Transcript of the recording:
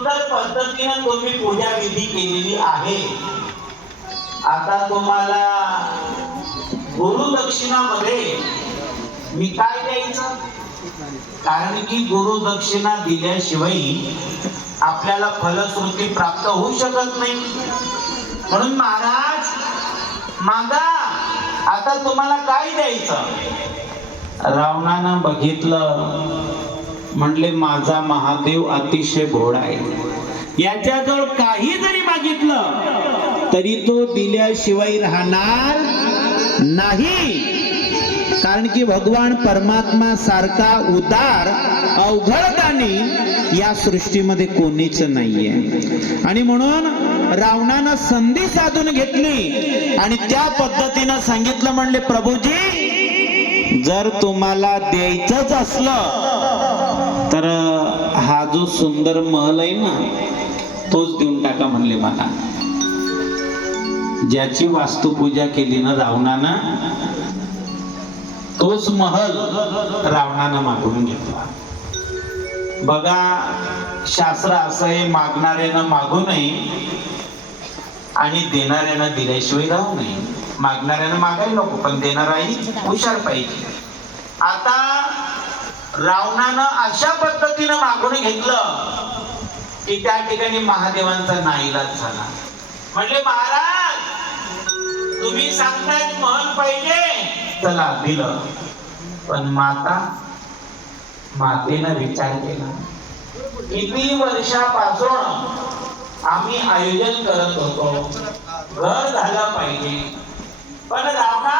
सुंदर पद्धतीने तुम्ही पूजा विधी केलेली आहे। आता तुम्हाला गुरुदक्षिणामध्ये मी काय द्यायचं? कारण की गुरुदक्षिणा दिल्याशिवाय आपल्याला फलश्रुती प्राप्त होऊ शकत नाही। म्हणून महाराज मागा, आता तुम्हाला काय द्यायचं? रावणानं बघितलं, म्हणले माझा महादेव अतिशय भोळा आहे, याच्याजवळ काही जरी मागितलं तरी तो दिल्याशिवाय राहणार नाही। कारण की भगवान परमात्मा सारखा उदार अवघडदानी या सृष्टीमध्ये कोणीच नाहीये। आणि म्हणून रावणानं संधी साधून घेतली आणि त्या पद्धतीनं सांगितलं, म्हणले प्रभूजी जर तुम्हाला द्यायचंच असलं तर हा जो सुंदर महल आहे ना तोच देऊन टाका म्हणले मला। ज्याची वास्तुपूजा केली ना रावणानं तोच महल रावणानं मागून घेतला। बघा शास्त्र असं आहे, मागणाऱ्यानं मागू नये आणि देणाऱ्यानं दिल्याशिवाय राहू नये। मागणाऱ्यानं मागायला नको, पण देणाराही हुशार पाहिजे। आता रावणानं अशा पद्धतीनं मागून घेतलं की त्या ठिकाणी महादेवांचा नाईलाज झाला। म्हणले महाराज तुम्ही सांगताय महल पाहिजे, चला दिलं। पण मातेनं विचार केला, किती वर्षापासून आम्ही आयोजन करत होतो, घर झालं पाहिजे, पण रावणा